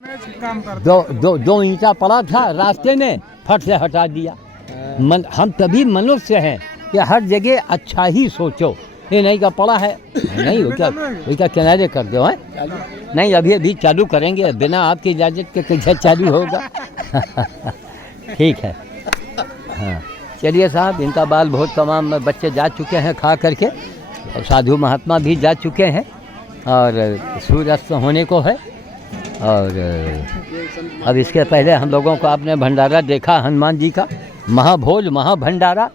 दो ईंटा पड़ा था रास्ते में, फट से हटा दिया। हम तभी मनुष्य हैं कि हर जगह अच्छा ही सोचो। ये नहीं का पड़ा है, नहीं हो क्या किनारे कर दो है? नहीं, अभी चालू करेंगे, बिना आपकी इजाज़त के कैसे चालू होगा। ठीक है, हाँ चलिए साहब, इनका बाल बहुत तमाम बच्चे जा चुके हैं खा करके, और साधु महात्मा भी जा चुके हैं, और सूर्यास्त होने को है। और अब इसके पहले हम लोगों को आपने भंडारा देखा हनुमान जी का, महाभोज महाभंडारा,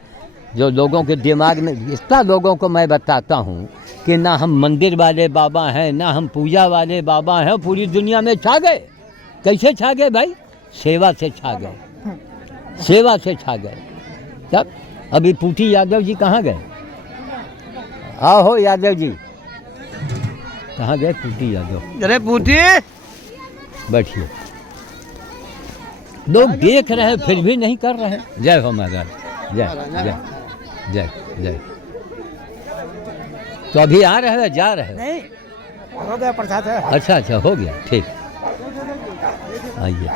जो लोगों के दिमाग में, इतना लोगों को मैं बताता हूँ कि ना हम मंदिर वाले बाबा हैं, ना हम पूजा वाले बाबा हैं, पूरी दुनिया में छा गए। कैसे छा गए भाई? सेवा से छा गए, सेवा से छा गए। तब अभी पूटी यादव जी कहाँ गए? आओ हो यादव जी, कहाँ गए पूटी यादव? अरे पूटी, बैठिए। लोग देख रहे हैं फिर भी नहीं कर रहे हैं। जय हो महाराज, जय जय जय जय। तो अभी आ रहे हो जा रहे हो? नहीं हो गया प्रसाद है। अच्छा अच्छा, हो गया, ठीक, आइए।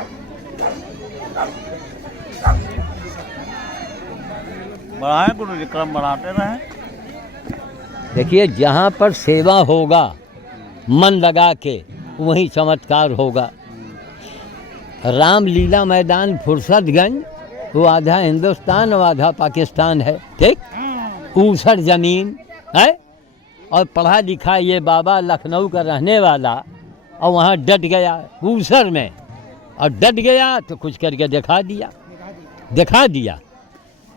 बढ़ाएं गुरु जी, क्रम बढ़ाते रहें। देखिए, जहाँ पर सेवा होगा मन लगा के, वहीं चमत्कार होगा। रामलीला मैदान फुर्सतगंज, वो आधा हिंदुस्तान और आधा पाकिस्तान है, ठीक? ऊसर ज़मीन है, और पढ़ा लिखा ये बाबा लखनऊ का रहने वाला, और वहाँ डट गया ऊसर में, और डट गया तो कुछ करके दिखा दिया।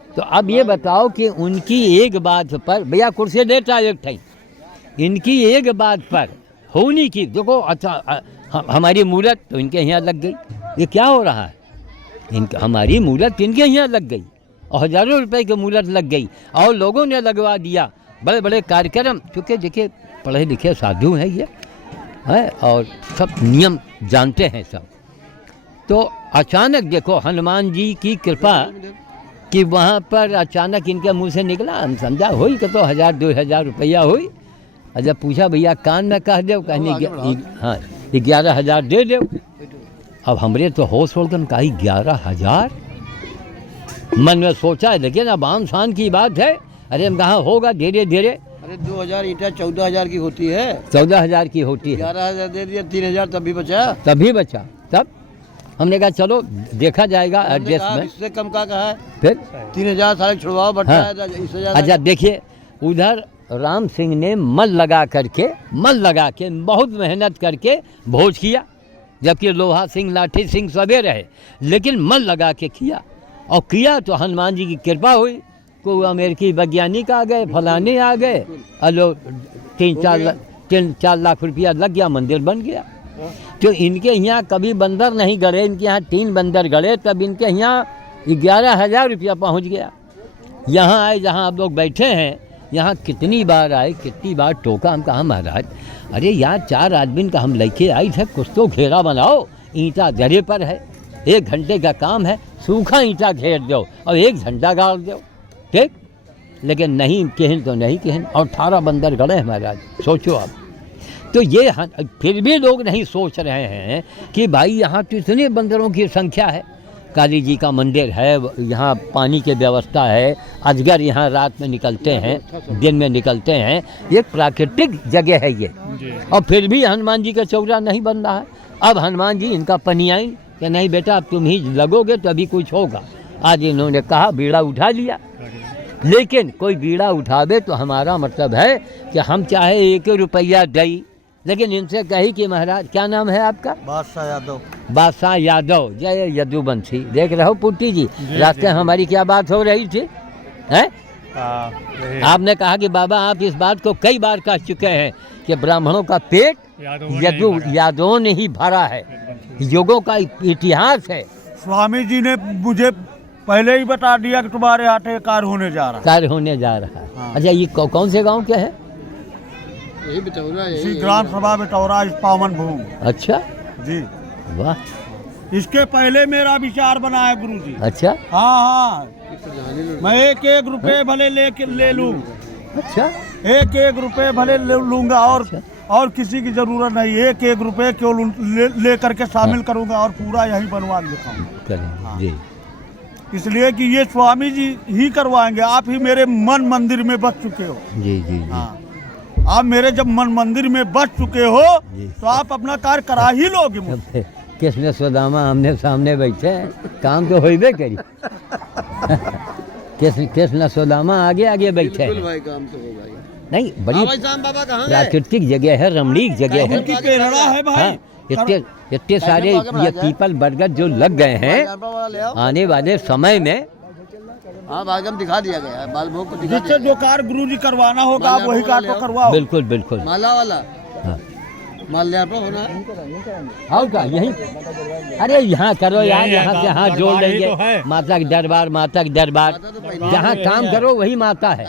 तो अब ये बताओ कि उनकी एक बात पर, भैया कुर्सी देता एक ठाई, इनकी एक बात पर होनी की, देखो अच्छा हमारी मूरत तो इनके यहाँ लग गई। ये क्या हो रहा है? हमारी मूरत इनके यहाँ लग गई, और हज़ारों रुपए की मूरत लग गई, और लोगों ने लगवा दिया बड़े बड़े कार्यक्रम। क्योंकि देखिए, पढ़े लिखे साधु हैं ये, है, और सब नियम जानते हैं सब। तो अचानक देखो हनुमान जी की कृपा कि वहाँ पर अचानक इनके मुंह से निकला, हम समझा हुई कि तो 1000-2000 रुपया हुई। और जब पूछा भैया कान में कह दो, कहने हाँ 11,000 दे दो। अब हमरे तो होश होकर कहा 11,000, मन में सोचा, लेकिन अब आम शान की बात है। अरे हम कहा होगा धीरे धीरे। अरे 2000 ईंटा 14,000 की होती है, 14,000 की होती है। 11,000 दे दिया, 3,000 तभी बचा। तब हमने कहा चलो देखा जाएगा एडजस्ट में। इससे कम का कहा है, फिर 3,000 सारे छुड़वाओ बटा है, इससे ज़्यादा। अच्छा देखिए, उधर राम सिंह ने मन लगा के बहुत मेहनत करके भोज किया, जबकि लोहा सिंह लाठी सिंह सबे रहे, लेकिन मन लगा के किया। और किया तो हनुमान जी की कृपा हुई, कोई अमेरिकी वैज्ञानिक आ गए, फलाने आ गए, अलो 3-4 लाख रुपया लग गया, मंदिर बन गया। तो इनके यहाँ कभी बंदर नहीं गड़े, इनके यहाँ 3 बंदर गड़े, तब इनके यहाँ 11,000 रुपया पहुँच गया। यहाँ आए जहाँ आप लोग बैठे हैं, यहाँ कितनी बार आए, कितनी बार टोका। हम कहा महाराज, अरे यार 4 आदमी का हम लेके आई थे, कुछ तो घेरा बनाओ, ईंटा जरे पर है, 1 घंटे का काम है, सूखा ईंटा घेर दो और 1 झंडा गाड़ दो, ठीक? लेकिन नहीं कहन तो नहीं कहन, और 18 बंदर गड़े हैं महाराज, सोचो आप। तो ये फिर भी लोग नहीं सोच रहे हैं कि भाई यहाँ तो इतने बंदरों की संख्या है, काली जी का मंदिर है, यहाँ पानी की व्यवस्था है, अजगर यहाँ रात में निकलते हैं, दिन में निकलते हैं, ये प्राकृतिक जगह है ये। और फिर भी हनुमान जी का चौरा नहीं बन रहा है। अब हनुमान जी इनका पनियाई कि नहीं बेटा, अब तुम ही लगोगे तो अभी कुछ होगा। आज इन्होंने कहा बीड़ा उठा लिया, लेकिन कोई बीड़ा उठावे तो हमारा मतलब है कि हम चाहे 1 रुपया दई, लेकिन इनसे कही कि महाराज क्या नाम है आपका? बादशाह यादव। जय यदुवंशी। देख रहे हो पुट्टी जी, रास्ते हमारी क्या बात हो रही थी, हैं? आपने कहा कि बाबा आप इस बात को कई बार कह चुके हैं कि ब्राह्मणों का पेट यादवों ने ही भरा है, युगों का इतिहास है। स्वामी जी ने मुझे पहले ही बता दिया कि तुम्हारे यहाँ कार्य होने जा रहा है। हाँ। अच्छा, ये कौन से गांव के है? इसी ग्राम सभा बिटौरा, इस पावन भूमि। अच्छा जी, वाह। इसके पहले मेरा विचार बना है गुरु जी। अच्छा, हाँ, मैं 1-1 रुपये भले ले लूँ। अच्छा, 1-1 रुपये भले लूँगा, और किसी की जरूरत नहीं, एक एक रुपए केवल ले करके शामिल करूंगा और पूरा यही बनवा दिखाऊंगा। करेंगे जी। इसलिए कि ये स्वामी जी ही करवाएंगे। आप ही मेरे मन मंदिर में बस चुके हो। जी जी जी। हाँ, आप मेरे जब मन मंदिर में बस चुके हो तो आप अपना कार्य करा ही लोगे मुझसे। कृष्ण सुदामा आमने सामने बैठे हैं, काम तो होइबे करी। कृष्ण सुदामा आगे आगे बैठे हैं। भाई काम तो होगा ही। नहीं, बड़ी बाबा कहाँ गए? प्राकृतिक जगह है, रमणीक जगह है। उनकी प्रेरणा है भाई। हाँ, इतने सारे ये पीपल बरगद जो लग गए हैं, आने वाले समय में हाँ भागम दिखा दिया गया है, बाल भोग को दिखा जिससे जो कार्य गुरु जी करवाना होगा आप वही कार्य को करवाओ। बिल्कुल बिल्कुल। माला वाला हाँ। माल्यार्पण होना है। हाँ का यही, अरे यहाँ करो यार, यहाँ से हाथ जोड़ लेंगे। माता के दरबार, माता के दरबार, जहाँ काम करो वही माता है,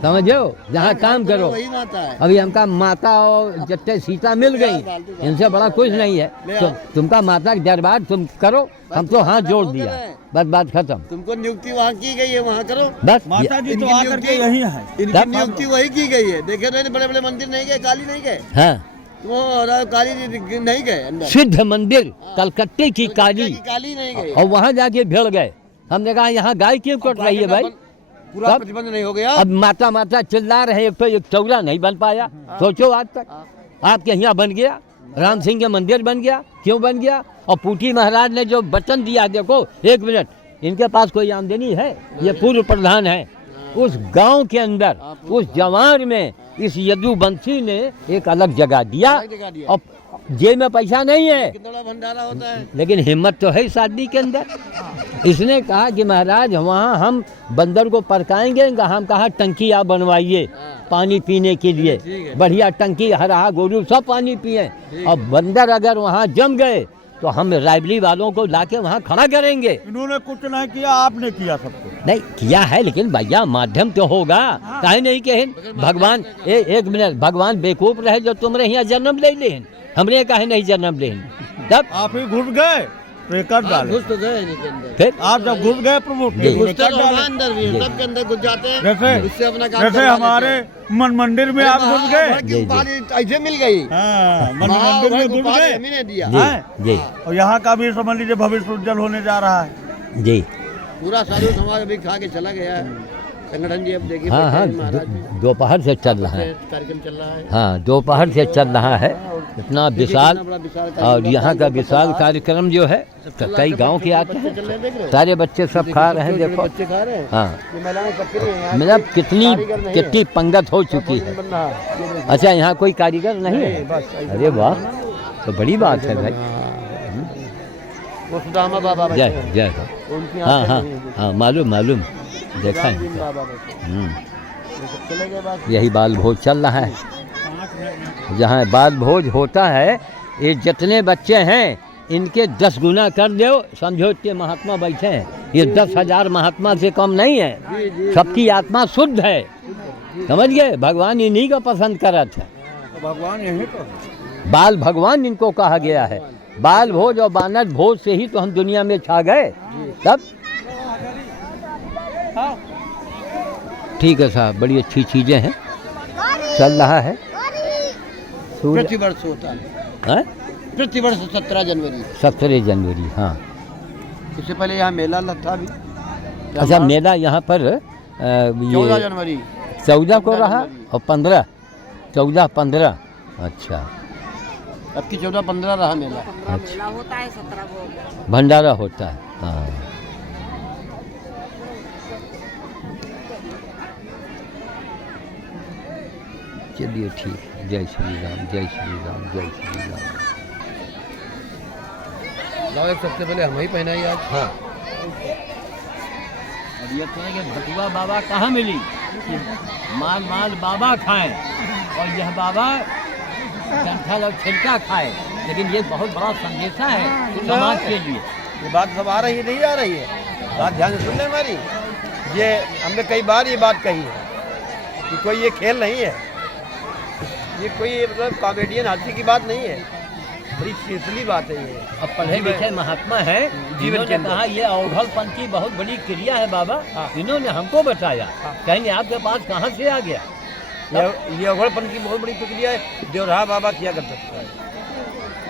समझो। जहाँ काम करो वही माता है। अभी हमका माता और जट्टे सीता मिल गई, इनसे बड़ा कुछ नहीं है। तो तुमका माता के दरबार तुम करो, हम तो हाथ जोड़ दिया, बस बात खत्म। तुमको नियुक्ति वहाँ की गई है, वहाँ करो बस। माता जी तो आकर के यही है, इनकी नियुक्ति वही की गई है। देखे तो बड़े बड़े मंदिर नहीं गए, काली नहीं गए, हाँ, वो काली नहीं गए अंदर। सिद्ध मंदिर कलकत्ते की काली, काली नहीं गई और वहाँ जाके भिड़ गए। हमने कहा यहाँ गाय क्यों कट रही है भाई? पूरा प्रतिबंध नहीं हो गया। अब माता माता चिल्ला रहे, एक तो एक चौरा नहीं बन पाया। सोचो आज तक आपके यहाँ बन गया, राम सिंह के मंदिर बन गया, क्यों बन गया? और पूटी महाराज ने जो वचन दिया, देखो एक मिनट, इनके पास कोई आमदनी है? ये पूर्व प्रधान है उस गांव के अंदर, उस जवार में इस यदुवंशी ने एक अलग जगह दिया, और जेब में पैसा नहीं है, कितना बड़ा भंडारा होता है, लेकिन हिम्मत तो है शादी के अंदर। इसने कहा कि महाराज वहाँ हम बंदर को परकाएंगे। हम कहा टंकी आप बनवाइए पानी पीने के लिए, बढ़िया टंकी, हरा गोरू सब पानी पिए। और बंदर अगर वहाँ जम गए तो हम रायबली वालों को लाके वहाँ खड़ा करेंगे। इन्होंने कुछ नहीं किया, आपने किया सब कुछ। नहीं किया है, लेकिन भैया माध्यम तो होगा, काहे नहीं कहे भगवान। एक मिनट, भगवान बेवकूफ रहे जो तुमरे यहाँ जन्म ले लेन, हमरे काहे नहीं जन्म लेन? तब आप ही घुस गए तो ये कर डाले। घुस तो गए इनके अंदर। फिर आप जब घुस गए प्रभु जी। घुसते तो हमारे अंदर भी है, सबके अंदर घुस जाते हैं। उससे अपना काम जैसे करवा हमारे मन मंदिर में आप घुस गए, जी, ऐसे मिल गई। हाँ, मन मंदिर में घुस गए। हमें ने दिया जी जी और यहाँ का भी समझ लीजिए भविष्य उज्जवल होने जा रहा है। जी। पूरा साधु समाज अभी खा के चला गया है। संगठन जी अब देखिए हाँ हाँ, महाराज दोपहर से चल रहा है। कार्यक्रम चल रहा है। हाँ, दोपहर से चल रहा है, इतना विशाल। और यहाँ का विशाल कार्यक्रम जो है, कई गांव के आते हैं, सारे बच्चे सब खा रहे हैं। देखो बच्चे खा रहे हैं। हाँ, महिलाएं सबके लिए हैं। मतलब कितनी पंगत हो चुकी है। अच्छा, यहाँ कोई कारीगर नहीं है? अरे वाह, तो बड़ी बात है भाई। वो सुदामा बाबा बैठे जय हैं। जय हो। उनकी हाँ आंखें हाँ नहीं हैं। हाँ, मालूम मालूम, देखा है। बाबा बैठे हैं। ये सब चले गए बात। यही बाल भोज चल रहा है। जहाँ बाल भोज होता है, ये जितने बच्चे हैं इनके 10 गुना कर दो, समझो इतने महात्मा बैठे हैं। ये 10,000 महात्मा से कम नहीं है। सबकी आत्मा शुद्ध है, समझ गए? भगवान इन्हीं का पसंद करा था। भगवान यही तो है। बाल भगवान इनको कहा गया है। बाल भोज और बानर भोज से ही तो हम दुनिया में छा गए। तब ठीक है साहब, बड़ी अच्छी चीज़ें हैं, चल रहा है। प्रतिवर्ष होता है, हाँ? प्रतिवर्ष 17 जनवरी। 17 जनवरी, हाँ। इससे पहले यहाँ मेला था भी। अच्छा, मेला यहाँ पर 14 ये जनवरी 14 को रहा और 15, 14-15। अच्छा, अब की 14-15 रहा मेला। अच्छा, होता है 17 को भंडारा होता है। हाँ, चलिए ठीक है। जय श्री राम, जय श्री राम, जय श्री राम। लाओ एक सबसे पहले हम ही पहनाई आज। हाँ, अब ये कहें कि भटुआ बाबा कहाँ मिली? माल माल बाबा खाएं और यह बाबा डंठल और छिलका खाए। लेकिन ये बहुत बड़ा संदेशा है समाज के लिए। ये बात सब आ रही है, नहीं आ रही है? बात ध्यान से सुन ले हमारी। ये हमने कई बार ये बात कही है कि कोई ये खेल नहीं है, ये कोई मतलब कॉमेडियन हंसी की बात नहीं है, बड़ी सीरियसली बात है ये। अब पढ़े लिखे महात्मा है, जीवन के इन्होंने कहा ये अवढलपन की बहुत बड़ी क्रिया है बाबा। इन्होंने हमको बताया, कहेंगे आपके पास कहाँ से आ गया? ये अवगढ़पन की बहुत बड़ी प्रक्रिया है, देवराहा बाबा किया करते थे।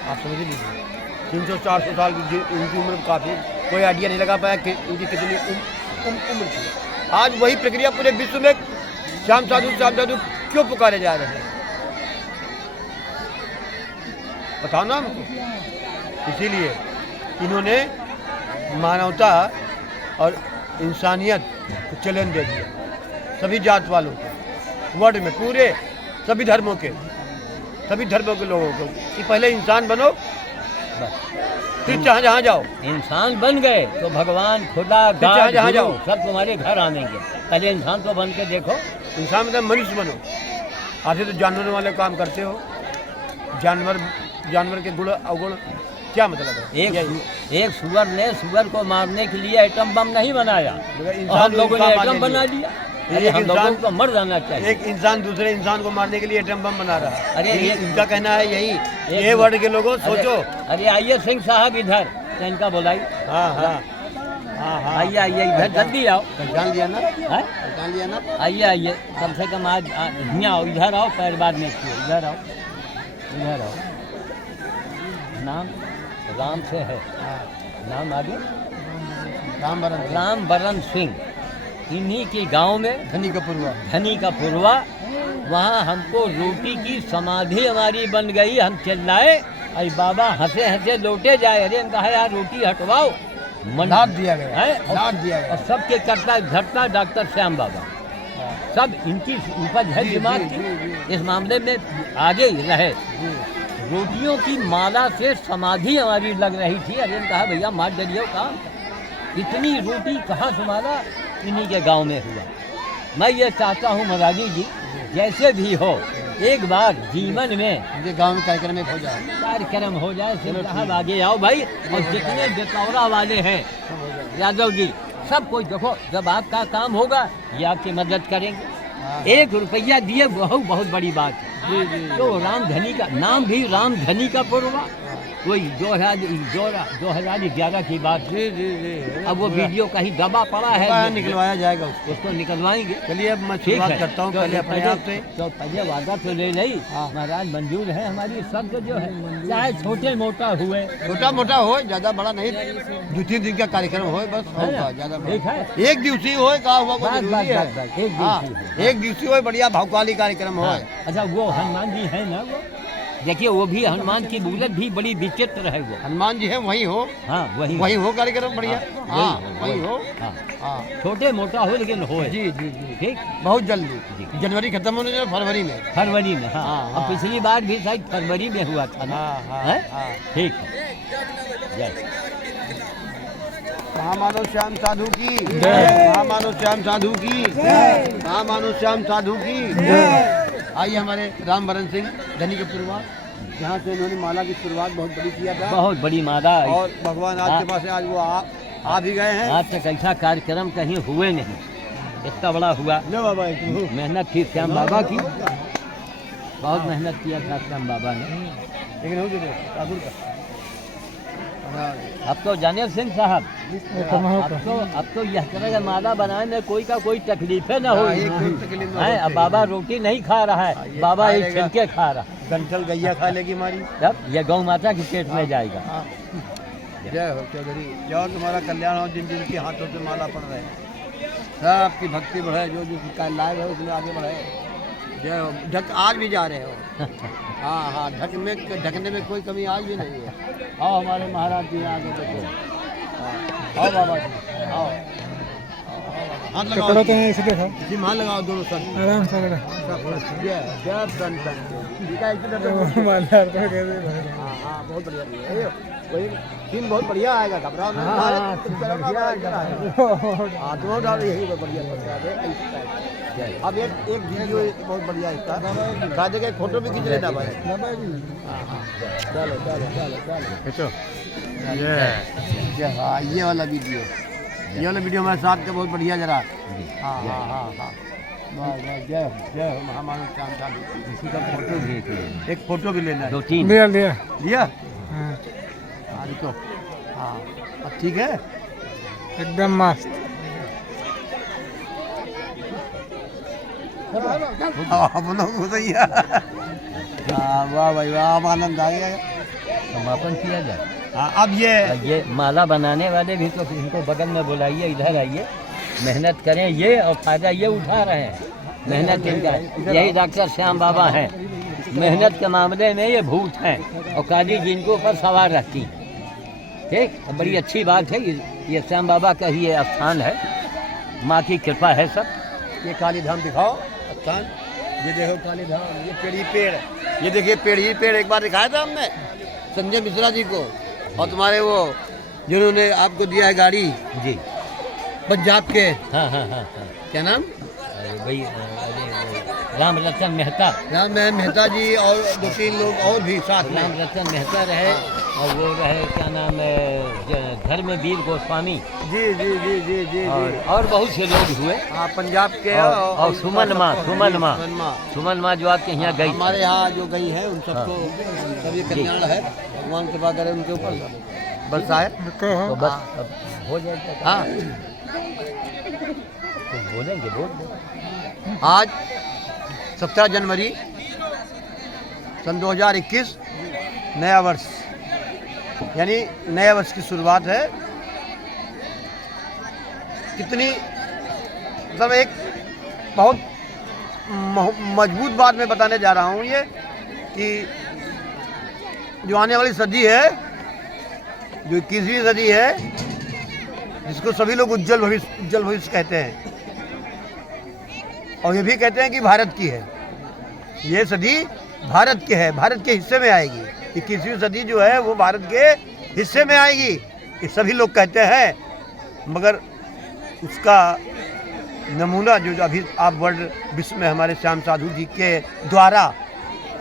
आप समझ लीजिए 300-400 साल की उनकी उम्र काफ़ी, कोई आइडिया नहीं लगा पाया कि उनकी कितनी उम्र थी। आज वही प्रक्रिया पूरे विश्व में श्याम साधु क्यों पुकारे जा रहे हैं, बताओ ना हमको। इसीलिए इन्होंने मानवता और इंसानियत को चैलेंज दे दिया सभी जात वालों को, वर्ल्ड में पूरे सभी धर्मों के लोगों को कि पहले इंसान बनो, फिर जहाँ जहाँ जाओ। इंसान बन गए तो भगवान खुदा जहाँ गॉड जाओ सब तुम्हारे घर आनेंगे। पहले इंसान तो बन के देखो। इंसान मतलब मनुष्य बनो। आधे तो जानवरों वाले काम करते हो, जानवर के गुण अवगुण क्या मतलब है। एक सुअर ने सुअर को मारने के लिए एटम बम नहीं बनाया, हम लोगों ने एटम बना लिया। अरे हम लोगों को मर जाना चाहिए। एक इंसान दूसरे इंसान को मारने के लिए एटम बम बना रहा है। अरे इनका कहना है यही, ये वर्ड के लोगों सोचो। अरे आइए सिंह साहब इधर, तो इनका बोलाई। हाँ, आइए इधर जल्दी आओ। पहचान लिया ना, आइए कम से कम आज यहाँ आओ, इधर आओ, पैर बाद में इधर आओ। नाम राम से है, नाम आगे राम बरन सिंह। इन्हीं के गांव में धनी का पुरवा, वहाँ हमको रोटी की समाधि हमारी बन गई। हम चिल्लाए, अरे बाबा हंसे हंसे लौटे जाए। अरे कहा यार रोटी हटवाओ, लाद दिया गया है, और सबके करता घटता डॉक्टर श्याम बाबा, सब इनकी उपज है दिमाग की। इस मामले में आगे रहे। रोटियों की माला से समाधि हमारी लग रही थी। अरे कहा भैया मार डरियो काम, इतनी रोटी कहाँ संभाला। इन्हीं के गांव में हुआ। मैं ये चाहता हूँ महाराजी जी, जैसे भी हो एक बार जीवन में गांव में कार्यक्रम हो जाए। सिंह साहब आगे आओ भाई, और जितने बेतौरा वाले हैं यादव जी, सब कोई देखो, जब आपका काम होगा ये आपकी मदद करेंगे। 1 रुपया दिए बहुत बड़ी बात है। तो राम धनी का नाम भी राम धनी का पुरवा, वही 2011 की बात। अब वो वीडियो कहीं दबा पड़ा है, निकलवाया जाएगा उसको निकलवाएंगे। चलिए अब मैं शुरुआत करता हूँ पहले अपने आप से। तो पहले वादा तो ले नहीं, महाराज मंजूर है हमारी शब्द जो है, चाहे छोटे मोटा हुए, छोटा मोटा हो, ज्यादा बड़ा नहीं, 2-3 दिन का कार्यक्रम हो, बस ज्यादा एक दिवसीय हो, एक दिवसीय हो, बढ़िया भावकाली कार्यक्रम हो। अच्छा वो हनुमान जी है ना, वो देखिए वो भी हनुमान की मूरत भी बड़ी विचित्र है। वो हनुमान जी है, वही हो। हाँ वही हो कार्यक्रम बढ़िया। वही हो। छोटे मोटा हो लेकिन हो। जी ठीक, बहुत जल्दी। जनवरी खत्म होने जो फरवरी में। हाँ, पिछली बार भी शायद फरवरी में हुआ था ना। ठीक है, जय। महामानव श्याम साधु की, महामानव श्याम साधु की, महामानव श्याम साधु की। आइए हमारे राम बरन सिंह धनी के पुरवा, जहाँ से इन्होंने माला की शुरुआत बहुत बड़ी किया था, बहुत बड़ी माला। और भगवान आज के पास आज वो आ भी गए हैं। आज तक ऐसा कार्यक्रम कहीं हुए नहीं, इतना बड़ा हुआ। बाबा मेहनत थी श्याम बाबा की, बहुत मेहनत किया था श्याम बाबा ने। लेकिन अब तो जाने सिंह साहब, अब तो यह तरह का माला बनाने में कोई का कोई तकलीफें न हो। अब बाबा रोटी नहीं खा रहा है, बाबा एक छिलके खा रहा है। डंठल गैया खा लेगी हमारी, तब यह गौ माता के पेट में जाएगा। जय हो चौधरी, जय तुम्हारा कल्याण हो। जिन जिनके हाथों से माला पड़ रहे हैं सबकी भक्ति बढ़े, जो लायक है उसमें आगे बढ़े। जय हो। ढक आज भी जा रहे हो। हाँ, ढकने में कोई कमी आज भी नहीं है। आओ हमारे महाराज जी आगे देखो। आओ बाबा जी, आओ। हाथ लगाओ, इसी हाथ लगाओ दोनों सर, आराम से लगा। हाँ, बहुत बढ़िया। वही सीन बहुत बढ़िया आएगा, घबराओ नहीं। दोनों डाल यही बढ़िया। अब एक वीडियो बहुत बढ़िया इसका गाने का, एक फोटो भी खींच लेना भाई। चलो ये वाला वीडियो हमारे साथ का बहुत बढ़िया जरा। हाँ जय महामानव श्याम साधु। इसी का फोटो भी एक फोटो भी लेना है। 2-3 लिया। हाँ देखो, हाँ अब ठीक है, एकदम मस्त। अपनों को सही है। वाह भाई वाह, अब आनंद आ गया। समापन किया जाए। अब ये माला बनाने वाले भी तो इनको बगल में बुलाइए, इधर आइए, मेहनत करें ये, और फायदा ये उठा रहे हैं, मेहनत इनका। यही डॉक्टर श्याम बाबा हैं, मेहनत के मामले में ये भूत हैं, और काली जी इनको ऊपर सवार रहती हैं। ठीक, बड़ी अच्छी बात है। ये श्याम बाबा का ही ये स्थान है, माँ की कृपा है सब। ये काली धाम दिखाओ स्थान, ये देखो काली धाम, ये पेड़ी पेड़, ये देखिए पेड़ ही पेड़। एक बार दिखाया था हमने संजय मिश्रा जी को, और तुम्हारे वो जिन्होंने आपको दिया है गाड़ी जी, पंजाब के, हाँ, क्या नाम, भाई राम रतन मेहता, राम मेहता जी, और 2-3 लोग और भी साथ में। राम रतन मेहता रहे, और वो रहे क्या नाम है, धर्मवीर गोस्वामी जी जी जी जी जी और बहुत से लोग हुए। हाँ, पंजाब के। और सुमन माँ जो आपके यहाँ गई, हमारे यहाँ जो गई है उन सबको सभी कल्याण है, भगवान कृपा करे उनके ऊपर बरसाए। तो बस अब हो जाएगा। हाँ, तो बोलेंगे, बोल। आज 17 जनवरी सन 2021 नया वर्ष, यानी नया वर्ष की शुरुआत है। कितनी मतलब एक बहुत मजबूत बात मैं बताने जा रहा हूँ, ये कि जो आने वाली सदी है, जो 21वीं सदी है, जिसको सभी लोग उज्जवल भविष्य कहते हैं, और ये भी कहते हैं कि भारत की है। ये सदी भारत के है, भारत के हिस्से में आएगी। 21वीं सदी जो है वो भारत के हिस्से में आएगी, ये सभी लोग कहते हैं। मगर उसका नमूना जो अभी आप वर्ल्ड विश्व में हमारे श्याम साधु जी के द्वारा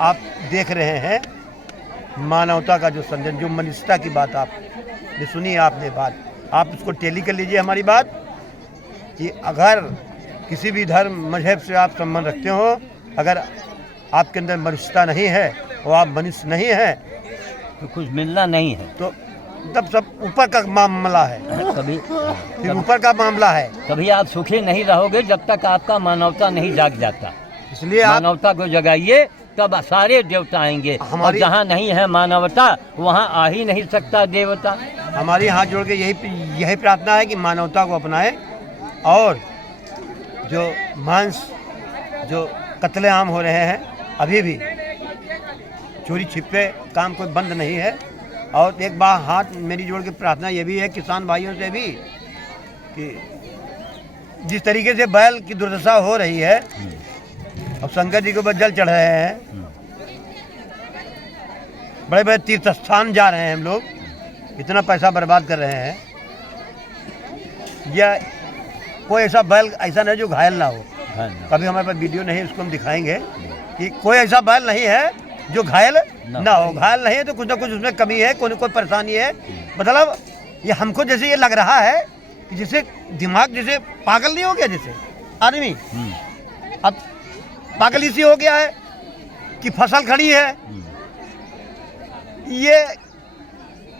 आप देख रहे हैं, मानवता का जो संजन, जो मनुष्यता की बात आपने सुनी, आपने बात, आप उसको टेली कर लीजिए हमारी बात, कि अगर किसी भी धर्म मजहब से आप संबंध रखते हो, अगर आपके अंदर मनुष्यता नहीं है और आप मनुष्य नहीं है, तो कुछ मिलना नहीं है, तो तब सब ऊपर का मामला है, कभी फिर ऊपर का मामला है। कभी आप सुखी नहीं रहोगे जब तक आपका मानवता नहीं जाग जाता। इसलिए आप मानवता को जगाइए, तब सारे देवता आएंगे। और जहाँ नहीं है मानवता, वहाँ आ ही नहीं सकता देवता। हमारी हाथ जोड़ के यही प्रार्थना है कि मानवता को अपनाएं, और जो मांस, जो कत्लेआम हो रहे हैं, अभी भी चोरी छिपे काम कोई बंद नहीं है। और एक बार हाथ मेरी जोड़ के प्रार्थना ये भी है किसान भाइयों से भी, कि जिस तरीके से बैल की दुर्दशा हो रही है, और शंकर जी के ऊपर जल चढ़ रहे हैं, बड़े बड़े तीर्थ स्थान जा रहे हैं हम लोग, इतना पैसा बर्बाद कर रहे हैं, या कोई ऐसा बैल ऐसा नहीं जो घायल ना हो। कभी हमारे पास वीडियो नहीं, उसको हम दिखाएंगे कि कोई ऐसा बैल नहीं है जो घायल ना हो। घायल नहीं है तो कुछ ना कुछ उसमें कमी है, कोई परेशानी है। मतलब ये हमको जैसे ये लग रहा है कि जैसे दिमाग जैसे पागल नहीं हो गया, जैसे आदमी अब पागल इसी हो गया है कि फसल खड़ी है, ये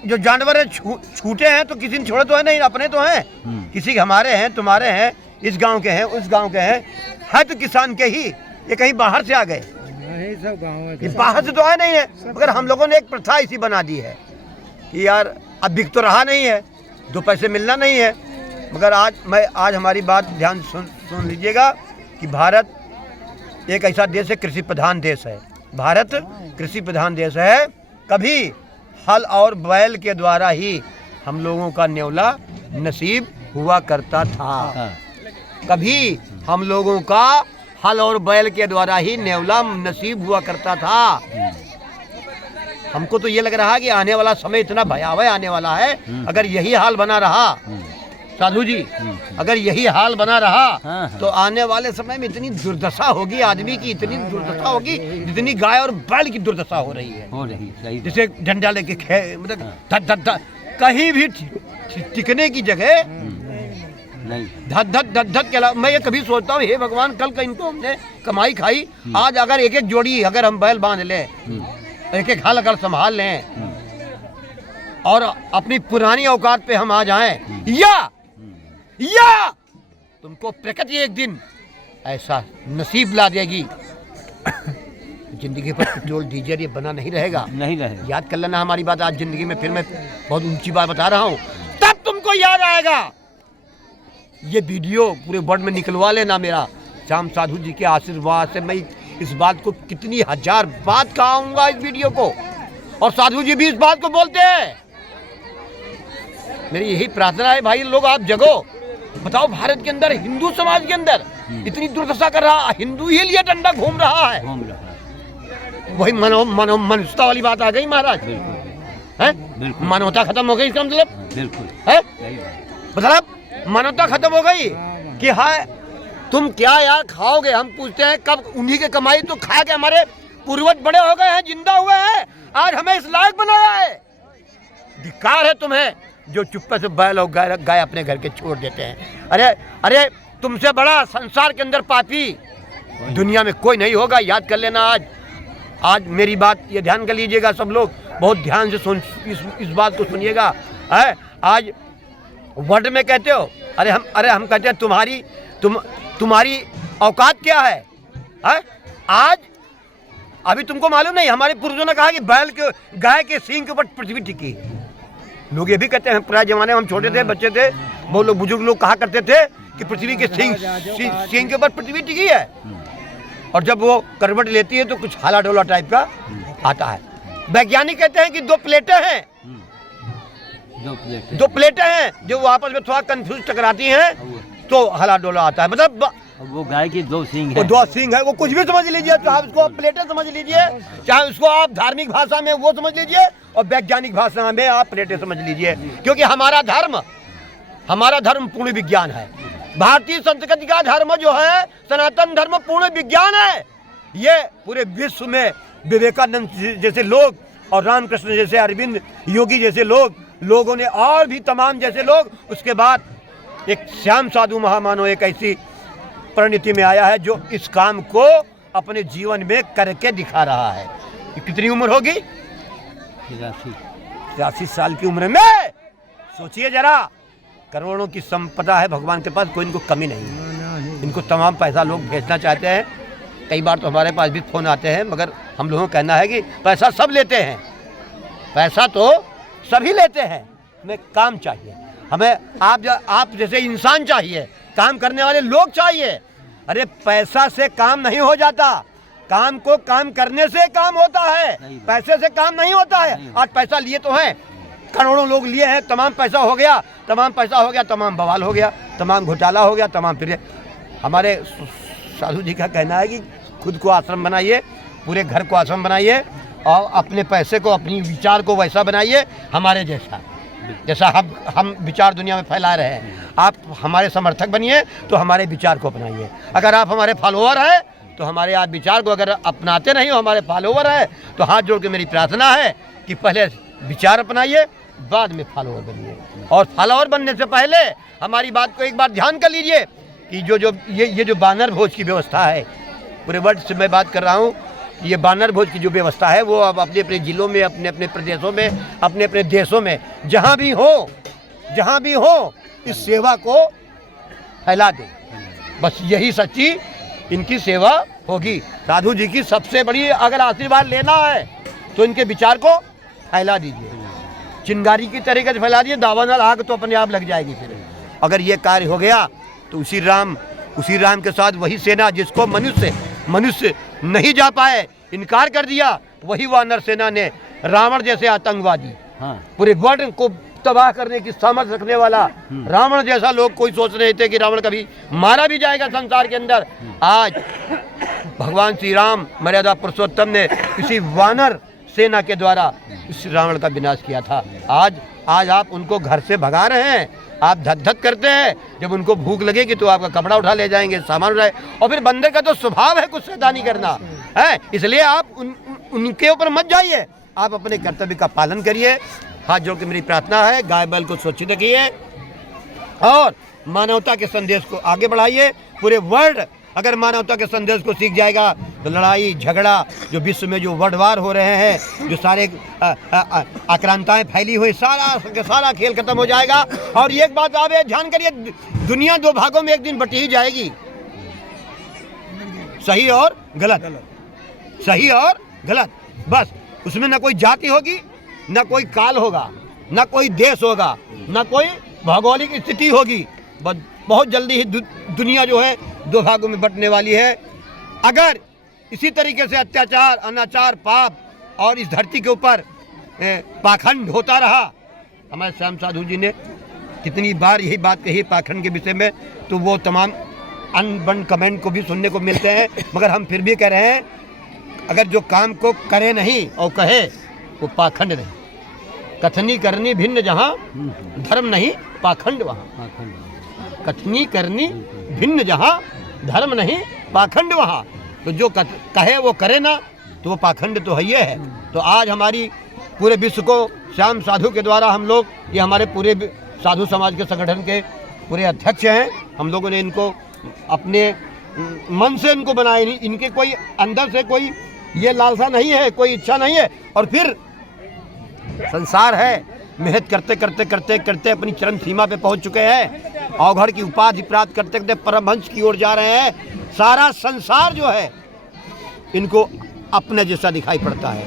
जो जानवर है छूटे हैं तो किसी ने छोड़े तो है नहीं, अपने तो हैं, किसी के हमारे हैं, तुम्हारे हैं, इस गांव के हैं, उस गांव के हैं, है तो किसान के ही, ये कहीं बाहर से आ गए, ये बाहर से तो आए नहीं है। मगर हम लोगों ने एक प्रथा इसी बना दी है कि यार अब बिक तो रहा नहीं है, 2 पैसे मिलना नहीं है। मगर आज हमारी बात ध्यान सुन लीजिएगा कि भारत एक ऐसा देश है, कृषि प्रधान देश है। भारत कृषि प्रधान देश है। कभी हल और बैल के द्वारा ही हम लोगों का न्योला नसीब हुआ करता था। कभी हम लोगों का हल और बैल के द्वारा ही न्योला नसीब हुआ करता था। हमको तो ये लग रहा है कि आने वाला समय इतना भयावह आने वाला है, अगर यही हाल बना रहा, साधु जी, अगर यही हाल बना रहा तो आने वाले समय में इतनी दुर्दशा होगी आदमी की, इतनी दुर्दशा होगी जितनी गाय और बैल की दुर्दशा हो रही है। जैसे डंडा लेके मतलब कहीं भी टिकने की जगह नहीं, धक के अलावा। मैं ये कभी सोचता हूँ, हे भगवान, कल का इनको हमने कमाई खाई, आज अगर एक एक जोड़ी अगर हम बैल बांध लें, एक एक हल अगर संभाल लें, और अपनी पुरानी औकात पे हम आ जाएं, या तुमको प्रकृति एक दिन ऐसा नसीब ला देगी, जिंदगी पर पेट्रोल डीजल ये बना नहीं रहेगा। नहीं रहे। याद कर लेना हमारी बात, आज जिंदगी में फिर मैं बहुत ऊंची बात बता रहा हूँ, तब तुमको याद आएगा। ये वीडियो पूरे वर्ल्ड में निकलवा लेना मेरा, श्याम साधु जी के आशीर्वाद से मैं इस बात को कितनी हजार बात कहूँगा इस वीडियो को, और साधु जी भी इस बात को बोलते हैं। मेरी यही प्रार्थना है भाई, लोग आप जगो। बताओ भारत के अंदर, हिंदू समाज के अंदर इतनी दुर्दशा कर रहा, हिंदू ही लिए डंडा घूम रहा है। वही मनुष्यता वाली बात आ गई महाराज, है मानवता खत्म हो गई, इसका मतलब बिल्कुल है, मतलब मानवता खत्म हो गई कि हाय तुम क्या यार खाओगे। हम पूछते हैं कब उन्हीं के कमाई तो खा के हमारे पूर्वज बड़े हो गए हैं, जिंदा हुए हैं, आज हमें इस लायक बनाया है। धिक्कार है तुम्हें जो चुप्पे से बैल और गाय अपने घर के छोड़ देते हैं। अरे तुमसे बड़ा संसार के अंदर पापी दुनिया में कोई नहीं होगा। याद कर लेना, आज मेरी बात ये ध्यान कर लीजिएगा सब लोग, बहुत ध्यान से इस बात को सुनिएगा। है आज वर्ड में कहते हो, अरे हम कहते हैं तुम्हारी औकात क्या है? आज अभी तुमको मालूम नहीं, हमारे पूर्वजों ने कहा कि बैल के गाय के सींग के ऊपर पृथ्वी टिकी। लोग ये भी कहते हैं, पुराने जमाने में हम छोटे थे, बच्चे थे, वो लोग बुजुर्ग लोग कहा करते थे कि पृथ्वी के सींग के ऊपर पृथ्वी टिकी है। और जब वो करवट लेती है तो कुछ हाला डोला टाइप का आता है। वैज्ञानिक कहते हैं कि दो प्लेटें हैं जो आपस में थोड़ा कंफ्यूज टकराती हैं तो हला डोला आता है। मतलब वो गाय की दो सींग है, वो दो सींग है, वो कुछ भी समझ लीजिए, चाहे उसको आप प्लेटें समझ लीजिए, चाहे उसको आप धार्मिक भाषा में वो समझ लीजिए, और वैज्ञानिक भाषा में आप प्लेटें समझ लीजिए। क्योंकि हमारा धर्म पूर्ण विज्ञान है। भारतीय संस्कृति का धर्म जो है, सनातन धर्म पूर्ण विज्ञान है। ये पूरे विश्व में विवेकानंद जैसे लोग और रामकृष्ण जैसे, अरविंद योगी जैसे लोगों ने, और भी तमाम जैसे लोग, उसके बाद एक श्याम साधु महामानव एक ऐसी परिणति में आया है जो इस काम को अपने जीवन में करके दिखा रहा है। कितनी उम्र होगी? 83 साल की उम्र में। सोचिए जरा, करोड़ों की संपदा है भगवान के पास, कोई इनको कमी नहीं है। इनको तमाम पैसा लोग भेजना चाहते हैं। कई बार तो हमारे पास भी फ़ोन आते हैं, मगर हम लोगों का कहना है कि पैसा सब लेते हैं, पैसा तो सभी लेते हैं, हमें काम चाहिए, हमें आप जैसे इंसान चाहिए, काम करने वाले लोग चाहिए। अरे पैसा से काम नहीं हो जाता, काम को काम करने से काम होता है, पैसे से काम नहीं होता है। आज पैसा लिए तो हैं, करोड़ों लोग लिए हैं, तमाम पैसा हो गया, तमाम बवाल हो गया, तमाम घोटाला हो गया, तमाम। फिर हमारे साधु जी का कहना है कि खुद को आश्रम बनाइए, पूरे घर को आश्रम बनाइए, और अपने पैसे को, अपनी विचार को वैसा बनाइए हमारे जैसा हम विचार दुनिया में फैला रहे हैं। आप हमारे समर्थक बनिए तो हमारे विचार को अपनाइए। अगर आप हमारे फॉलोअर हैं तो हमारे आप विचार को अगर अपनाते नहीं हो, हमारे फॉलोअर हैं, तो हाथ जोड़ के मेरी प्रार्थना है कि पहले विचार अपनाइए, बाद में फॉलोअर बनिए। और फॉलोअर बनने से पहले हमारी बात को एक बार ध्यान कर लीजिए कि ये जो बानर भोज की व्यवस्था है, पूरे वर्ल्ड से मैं बात कर रहा हूँ, ये बानर भोज की जो व्यवस्था है वो अब अपने अपने जिलों में, अपने अपने प्रदेशों में, अपने अपने देशों में जहाँ भी हो इस सेवा को फैला दें। बस यही सच्ची इनकी सेवा होगी। साधु जी की सबसे बड़ी अगर आशीर्वाद लेना है तो इनके विचार को फैला दीजिए, चिंगारी की तरीके से फैला दीजिए, दावानल आग तो अपने आप लग जाएगी। फिर अगर ये कार्य हो गया तो उसी राम के साथ वही सेना जिसको मनुष्य नहीं जा पाए, इनकार कर दिया, वही वानर सेना ने रावण जैसे आतंकवादी, पूरे वर्ल्ड को तबाह करने की सामर्थ्य रखने वाला रावण जैसा लोग कोई सोच रहे थे कि रावण कभी मारा भी जाएगा संसार के अंदर। आज भगवान श्री राम मर्यादा पुरुषोत्तम ने इसी वानर सेना के द्वारा इस रावण का विनाश किया था। आज आप उनको घर से भगा रहे हैं, आप धक करते हैं। जब उनको भूख लगेगी तो आपका कपड़ा उठा ले जाएंगे, सामान उठाए, और फिर बंदे का तो स्वभाव है कुछ शैतानी करना है। इसलिए आप उनके ऊपर मत जाइए, आप अपने कर्तव्य का पालन करिए। हाथ जोड़ के मेरी प्रार्थना है, गाय बैल को सुरक्षित रखिए और मानवता के संदेश को आगे बढ़ाइए। पूरे वर्ल्ड अगर मानवता के संदेश को सीख जाएगा तो लड़ाई झगड़ा जो विश्व में जो वर्ल्ड वार हो रहे हैं, जो सारे आक्रांताएं फैली हुई, सारा खेल खत्म हो जाएगा। और एक बात आप ध्यान करिए, दुनिया दो भागों में एक दिन बटी ही जाएगी। सही और गलत, सही और गलत, बस। उसमें ना कोई जाति होगी, ना कोई काल होगा, ना कोई देश होगा, ना कोई भौगोलिक स्थिति होगी। बस बहुत जल्दी ही दुनिया जो है दो भागों में बंटने वाली है। अगर इसी तरीके से अत्याचार, अनाचार, पाप और इस धरती के ऊपर पाखंड होता रहा, हमारे श्याम साधु जी ने कितनी बार यही बात कही पाखंड के विषय में, तो वो तमाम अनबन कमेंट को भी सुनने को मिलते हैं। मगर हम फिर भी कह रहे हैं, अगर जो काम को करे नहीं और कहे वो पाखंड नहीं। कथनी करनी भिन्न जहाँ, धर्म नहीं पाखंड वहाँ। कथनी करनी भिन्न जहाँ, धर्म नहीं पाखंड वहाँ। तो जो कहे वो करे ना, तो वो पाखंड तो है। तो आज हमारी पूरे विश्व को श्याम साधु के द्वारा हम लोग, ये हमारे पूरे साधु समाज के संगठन के पूरे अध्यक्ष हैं, हम लोगों ने इनको अपने मन से इनको बनाए नहीं, इनके कोई अंदर से कोई ये लालसा नहीं है, कोई इच्छा नहीं है। और फिर संसार है, मेहनत करते करते करते करते अपनी चरम सीमा पे पहुंच चुके हैं, अवघड़ की उपाधि प्राप्त करते करते परमहंस की ओर जा रहे हैं। सारा संसार जो है इनको अपने जैसा दिखाई पड़ता है।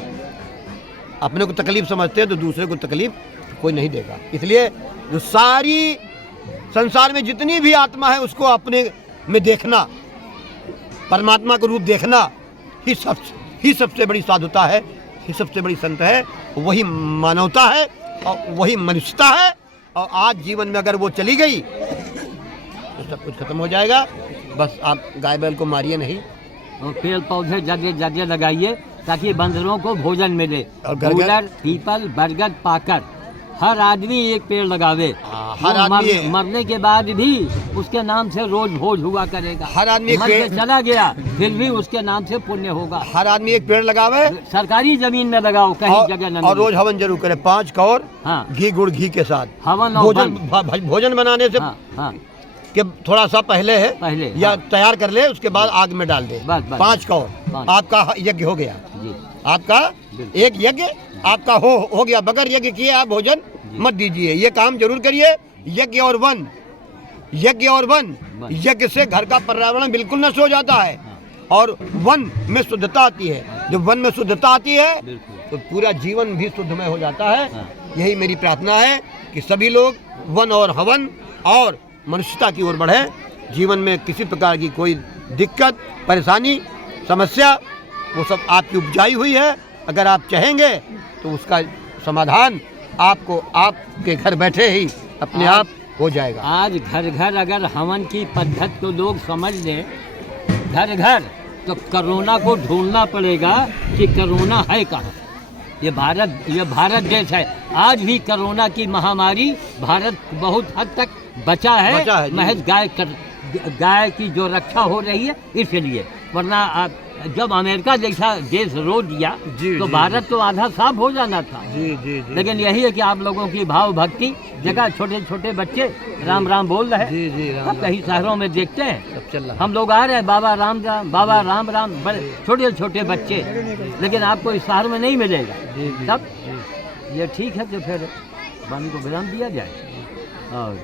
अपने को तकलीफ समझते हैं तो दूसरे को तकलीफ कोई नहीं देगा। इसलिए जो सारी संसार में जितनी भी आत्मा है उसको अपने में देखना, परमात्मा को रूप देखना ही सबसे बड़ी साधुता है, ही सबसे बड़ी संत है, वही मानवता है और वही मनुष्यता है। और आज जीवन में अगर वो चली गई तो सब कुछ खत्म हो जाएगा। बस आप गाय बैल को मारिए नहीं, और पेड़ पौधे जगह जगह लगाइए ताकि बंदरों को भोजन मिले। और गूलर, पीपल, बरगद, पाकर, हर आदमी एक पेड़ लगावे। हर आदमी मरने के बाद भी उसके नाम से रोज भोज हुआ करेगा। हर आदमी मर के चला गया फिर भी उसके नाम से पुण्य होगा। हर आदमी एक पेड़ लगावे, सरकारी जमीन में लगाओ, कहीं जगह न और रोज हवन जरूर करे, 5 कौर घी गुड़ घी के साथ हवन और भोजन बनाने से कि थोड़ा सा पहले या तैयार कर ले, उसके बाद आग में डाल दे। 5 कौर आपका यज्ञ हो गया, आपका एक यज्ञ आपका हो गया। बगैर यज्ञ किए आप भोजन मत दीजिए, ये काम जरूर करिए। यज्ञ और वन, यज्ञ और वन, यज्ञ से घर का पर्यावरण बिल्कुल नष्ट हो जाता है और वन में शुद्धता आती है। जब वन में शुद्धता आती है तो पूरा जीवन भी शुद्धमय हो जाता है। यही मेरी प्रार्थना है कि सभी लोग वन और हवन और मनुष्यता की ओर बढ़े। जीवन में किसी प्रकार की कोई दिक्कत, परेशानी, समस्या, वो सब आपकी उपजाई हुई है। अगर आप चाहेंगे तो उसका समाधान आपको आपके घर बैठे ही अपने आप हो जाएगा। आज घर घर अगर हवन की पद्धति को लोग समझ लें, घर घर, तो कोरोना को ढूंढना पड़ेगा कि कोरोना है कहाँ। ये भारत देश है। आज भी कोरोना की महामारी भारत बहुत हद तक बचा है महज गाय की जो रक्षा हो रही है इसलिए। वरना जब अमेरिका जैसा देश रो दिया तो भारत तो आधा साफ हो जाना था। लेकिन यही है कि आप लोगों की भाव भक्ति, जगह छोटे छोटे बच्चे राम राम बोल रहे हैं। कई शहरों में देखते हैं हम लोग आ रहे हैं, बाबा राम राम, बाबा राम राम, बड़े छोटे छोटे बच्चे, लेकिन आपको इस शहर में नहीं मिलेगा। तब ये ठीक है तो फिर वाणी को विराम दिया जाए। और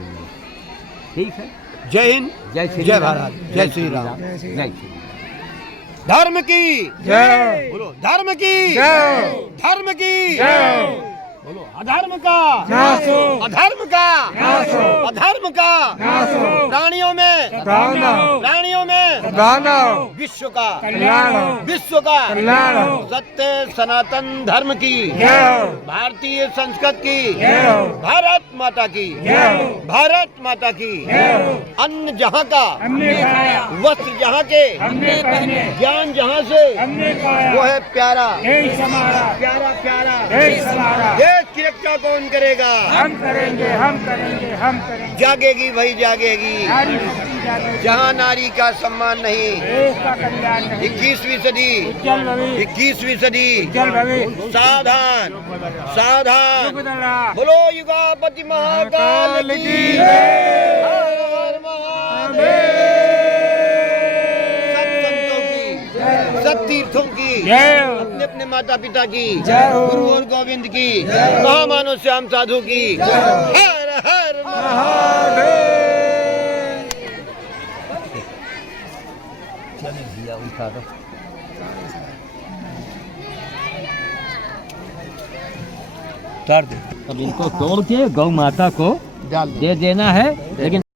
ठीक है, जय हिंद, जय भारत, जय श्री राम, जय श्री राम। धर्म की जय बोलो, धर्म की जय, धर्म की जय बोलो, अधर्म का नाशो, अधर्म का नाशो, अधर्म का नाशो, प्राणियों में प्राणियों में विश्व का कल्याण, विश्व का कल्याण, सत्य सनातन धर्म की जय, भारतीय संस्कृति की जय, भारत माता की जय, भारत माता की जय। अन्न जहाँ का हमने खाया, वस्त्र जहाँ के हमने पहने, ज्ञान जहाँ से हमने पाया, वो है प्यारा देश हमारा, प्यारा प्यारा देश हमारा। देश की रक्षा कौन करेगा? हम करेंगे, हम करेंगे, हम करेंगे। जागेगी भाई जागेगी, जहाँ नारी का सम्मान नहीं, देश का कल्याण नहीं। 21वीं सदी, 21वीं सदी, सावधान सावधान, बोलो युगापति महाकाल की जय, हर हर महादेव। सत तीर्थों की अपने अपने माता पिता की, गुरु और गोविंद की, महामानव श्याम साधु की, हर हर महादेव। दिखा दो। कर दे। अब इनको तोड़ के गौ माता को दे देना है, लेकिन